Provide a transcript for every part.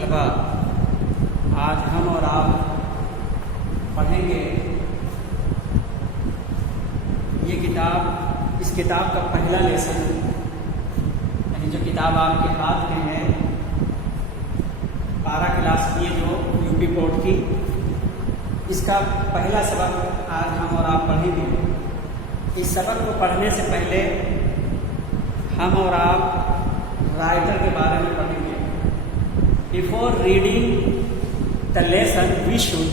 तलबा, आज हम और आप पढ़ेंगे ये किताब। इस किताब का पहला लेसन, यानी जो किताब आपके हाथ में है 12 क्लास की जो यूपी बोर्ड की, इसका पहला सबक आज हम और आप पढ़ेंगे। इस सबक को पढ़ने से पहले हम और आप राइटर के बारे में पढ़ेंगे। Before reading the lesson we should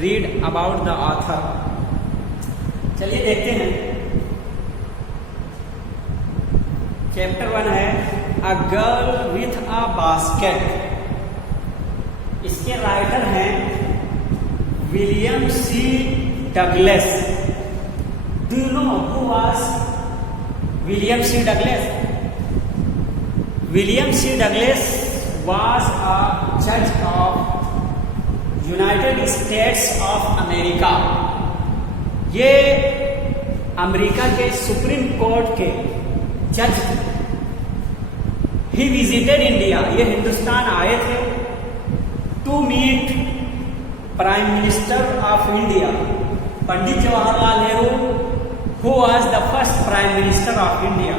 read about the author. चलिए देखते हैं। चैप्टर 1 है a girl with a basket. इसके राइटर हैं William C Douglas. Do you know who was William C Douglas? William सी डगलस was a judge of United States of America। ये America के supreme court के जज थे। He visited India। ये हिंदुस्तान आए थे to meet prime minister of India Pandit Jawaharlal Nehru, who was the first prime minister of India.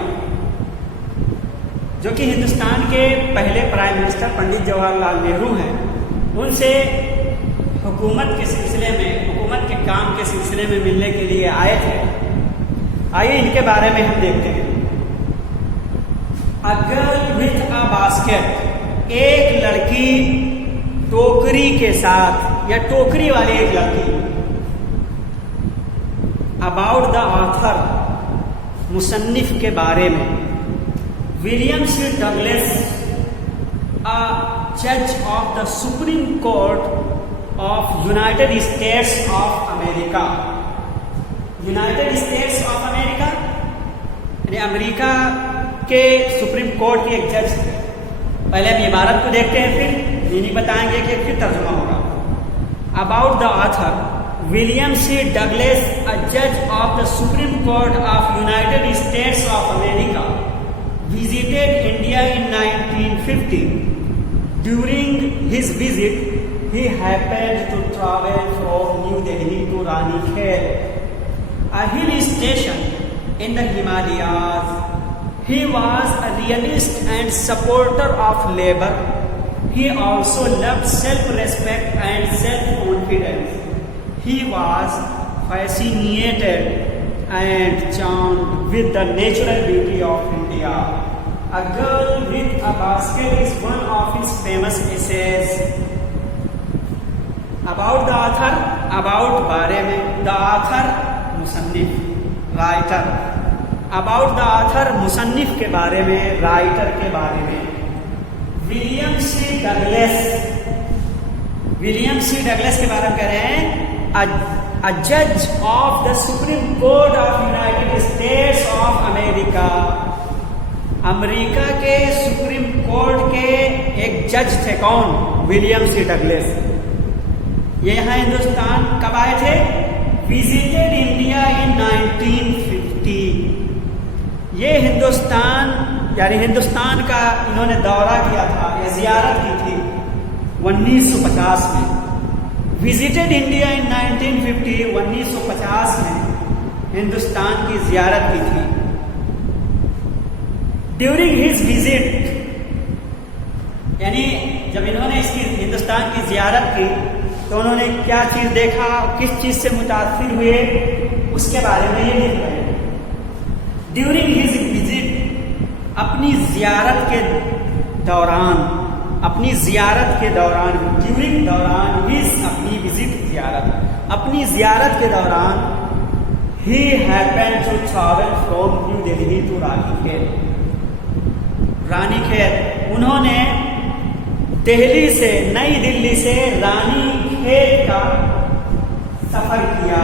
जो कि हिंदुस्तान के पहले प्राइम मिनिस्टर पंडित जवाहरलाल नेहरू हैं। उनसे हुकूमत के सिलसिले में, हुकूमत के काम के सिलसिले में मिलने के लिए आए थे। आइए इनके बारे में हम देखते हैं। अ गर्ल विथ अ बास्केट, एक लड़की टोकरी के साथ या टोकरी वाली एक लड़की। अबाउट द ऑथर, मुसन्निफ के बारे में। William C Douglas, a judge of the Supreme Court of United States of America। United States of America यानी अमेरिका के सुप्रीम कोर्ट के एक जज थे। पहले हम इबारत को देखते हैं, फिर मीनिंग बताएंगे कि फिर तर्जुमा होगा। About the author, William C Douglas, a judge of the Supreme Court of United States of America, visited India in 1950। During his visit, he happened to travel from New Delhi to Ranikhet, a hill station in the Himalayas. He was a realist and supporter of labor. He also loved self-respect and self-confidence. He was fascinated and charmed with the natural beauty of India। A Girl with a Basket is one of his famous essays। About the author, about बारे में, the author मुसन्निफ, writer. About the author मुसन्निफ के बारे में, writer के बारे में। विलियम सी डगलस, विलियम सी डगलस के बारे में कह रहे हैं a judge of the Supreme Court of United States of America। America के सुप्रीम कोर्ट के एक जज थे। कौन? विलियम सी डगलस। ये यहाँ हिंदुस्तान कब आए थे? Visited India in 1950। ये हिंदुस्तान यानी हिंदुस्तान का इन्होंने दौरा किया था या जियारत की थी 1950 में। विजिटेड इंडिया इन 1950, 1950 में हिंदुस्तान की जियारत की थी। ड्यूरिंग हिज विजिट, यानी जब इन्होंने इसकी हिंदुस्तान की जियारत की तो उन्होंने क्या चीज देखा, किस चीज से मुतासिर हुए, उसके बारे में ये लिख रहे हैं। ड्यूरिंग हिज विजिट, अपनी जियारत के दौरान, अपनी जियारत के दौरान, ड्यूरिंग दौरान, हिज अपनी विजिट जियारत, अपनी जियारत के दौरान, he happened to travel from New Delhi to Ranikhet. Ranikhet, उन्होंने दिल्ली से, नई दिल्ली से रानीखेत का सफर किया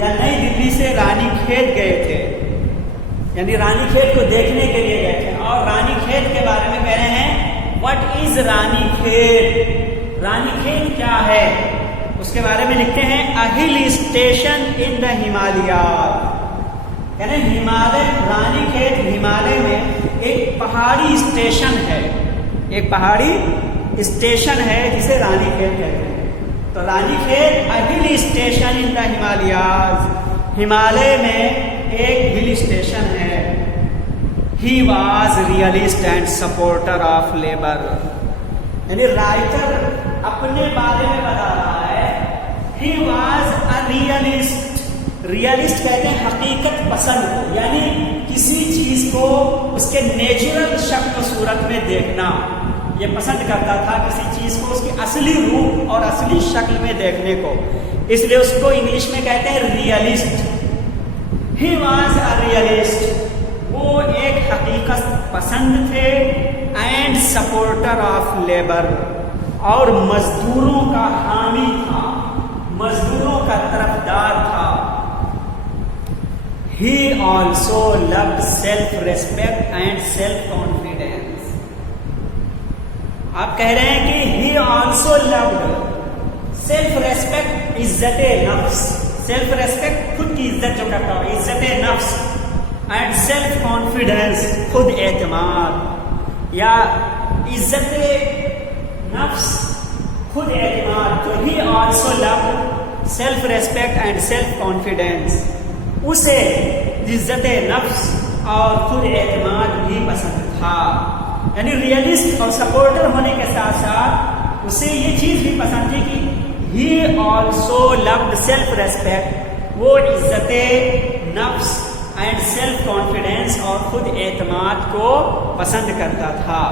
या नई दिल्ली से रानीखेत गए थे, यानी रानीखेत को देखने के लिए गए थे। और रानीखेत के बारे में कह रहे हैं व्हाट इज रानीखेत। रानीखेत क्या है उसके बारे में लिखते हैं a hill station in the Himalayas. यानी हिमालय, रानीखेत हिमालय में एक पहाड़ी स्टेशन है, एक पहाड़ी स्टेशन है जिसे रानीखेत कहते हैं। तो Ranikhet a hill station in the Himalayas, Himalaya में एक हिल स्टेशन है। He was realist and supporter of labour, यानी राइटर अपने बारे में बता रहा है। He was a realist, realist कहते हैं हकीकत पसंद को, यानी किसी चीज को उसके नेचुरल शक्ल सूरत में देखना ये पसंद करता था, किसी चीज को उसके असली रूप और असली शक्ल में देखने को, इसलिए उसको इंग्लिश में कहते हैं realist. He was a realist, वो एक हकीकत पसंद थे, एंड सपोर्टर ऑफ लेबर, और मजदूरों का हामी था, मजदूरों का तरफदार था। He also loved self-respect and self-confidence. आप कह रहे हैं कि he also loved self-respect, इज्जत नफ्स, self-respect खुद की इज्जत जो करता हो, इज्जत नफ्स, and self-confidence खुद एतमाद या इज्जत नफ्स खुद एतमाद। तो he also loved self-respect and self-confidence, उसे इज्जत नफ्स और खुद एतमाद भी पसंद था। यानी रियलिस्ट और सपोर्टर होने के साथ साथ उसे ये चीज भी पसंद थी कि he also loved self respect, वो इज्जत नफ्स एंड सेल्फ कॉन्फिडेंस और खुद एतमाद को पसंद करता था।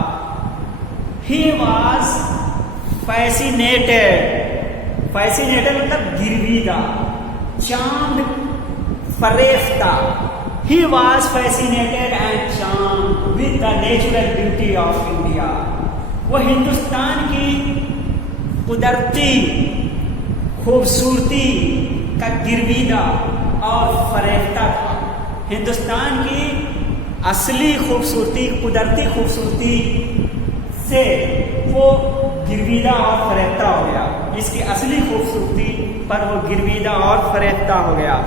ही वॉज फैसिनेटेड, फैसिनेटेड मतलब गिरवीदा, चांद फरेफ्ता। He was fascinated and charmed with the natural beauty of India. वो हिंदुस्तान की कुदरती खूबसूरती का गिरवीदा और फरेफ्ता था। हिंदुस्तान की असली खूबसूरती, कुदरती खूबसूरती से वो गिरवीदा और फरेफ्ता हो गया, इसकी असली खूबसूरती पर वो गिरवीदा और फरेफ्ता हो गया।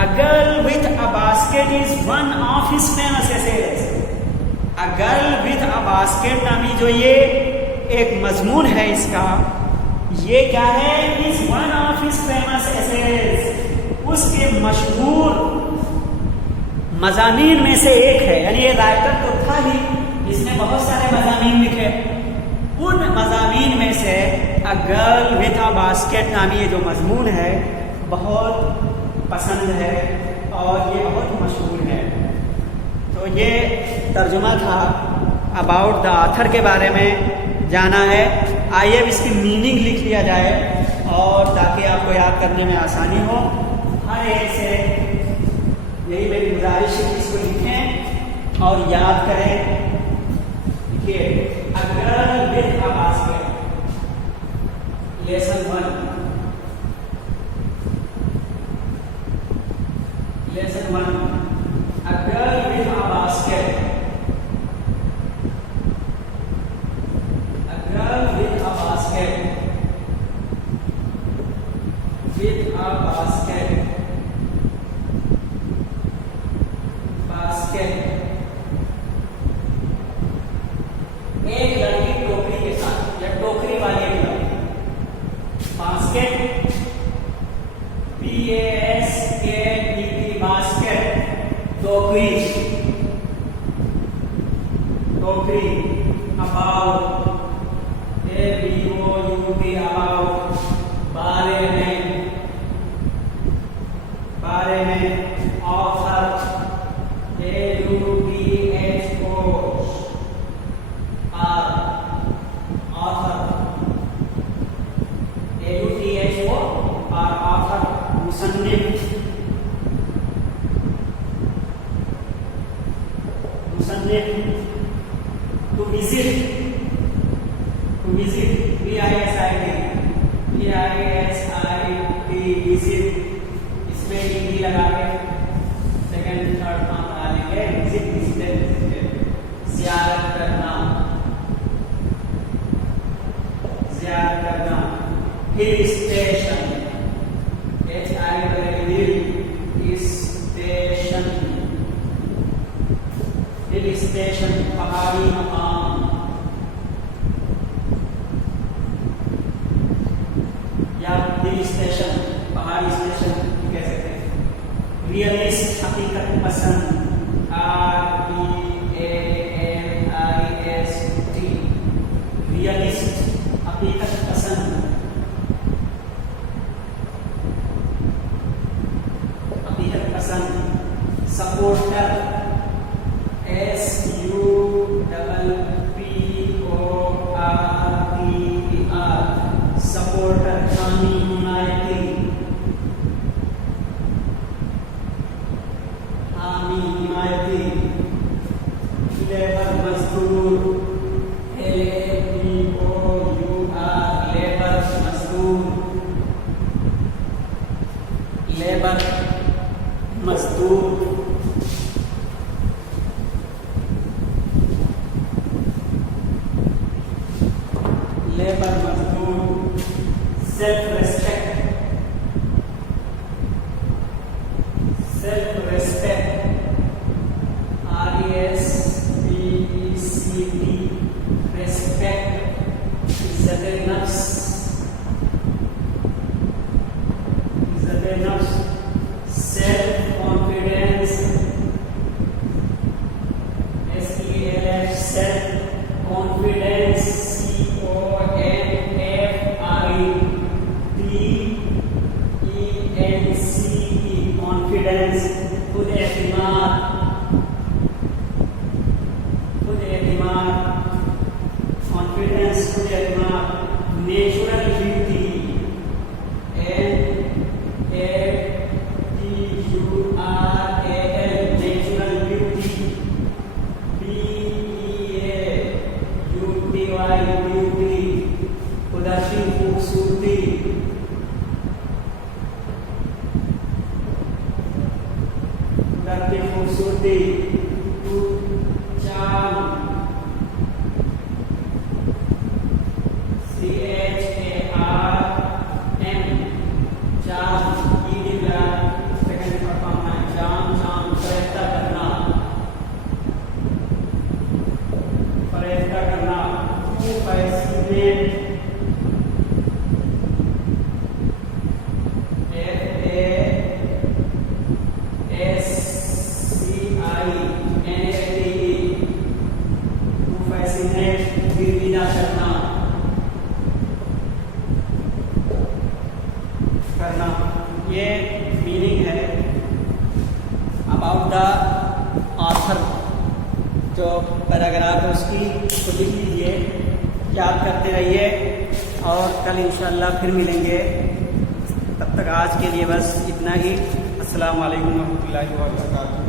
A girl with a basket is one of his famous essays. A girl with a basket नामी जो ये एक मजमून है इसका, ये क्या है? Is one of his famous essays. उसके मशहूर मजामीन में से एक है, यानी ये राइटर तो था ही, इसने बहुत सारे मजामीन लिखे। उन मजामीन में से A girl with a basket नामी ये जो मजमून है बहुत पसंद है और ये बहुत मशहूर है। तो ये तर्जुमा था, अबाउट द ऑथर के बारे में जाना है। आइए अब इसकी मीनिंग लिख लिया जाए और ताकि आपको याद करने में आसानी हो। हर एक से यही मेरी गुजारिश है कि इसको लिखें और याद करें। देखिए, a girl with a basket, lesson 1। Lesson 1. A girl with a basket. A girl with a basket. With a basket. Basket. एक लड़की टोकरी के साथ या टोकरी वाली एक लड़की। बास्केट, BASKET, बास्केट, टोकरी, टोकरी, अबाउट, ABOUT, अबाउट, बारे में, बारे में, ऑथर, AUTHO, ऑथर, AUTHO और author, मुसन्निफ, to visit, to visit, VISIT, visit, इसमें हिंदी लगा के सेकंड थर्ड फॉर्म बना लेंगे। विजिट, विजिटेड, ज़ियारत करना, ज़ियारत करना। Hill station, hill station, hill station, पहाड़ी मकाम, लेबर मजदूर, self respect, self respect, RESPECT, respect, इज्जत नफ्स, इज्जत नफ्स, self confidence, SELF, self confidence, CONFIDENCE, confidence, खुद एतमाद, खुद एतमाद, कॉन्फिडेंस, खुद एतमाद, natural beauty, NATURAL, natural beauty, BEAUTY, beauty, कुदरती खूबसूरती, कुदरती खूबसूरती, charm, CHARM, charm, second perform है, चार्म, फरिश्ता करना, फरिश्ता करना, फैसिनेट, FASCINATE, गिरगिरा करना, ये मीनिंग है अबाउट द ऑथर। जो पैराग्राफ है उसकी तो लिख लीजिए, याद करते रहिए और कल इंशाअल्लाह फिर मिलेंगे। तब तक आज के लिए बस इतना ही। अस्सलाम वालेकुम रहमतुल्लाहि व बरकातुहू।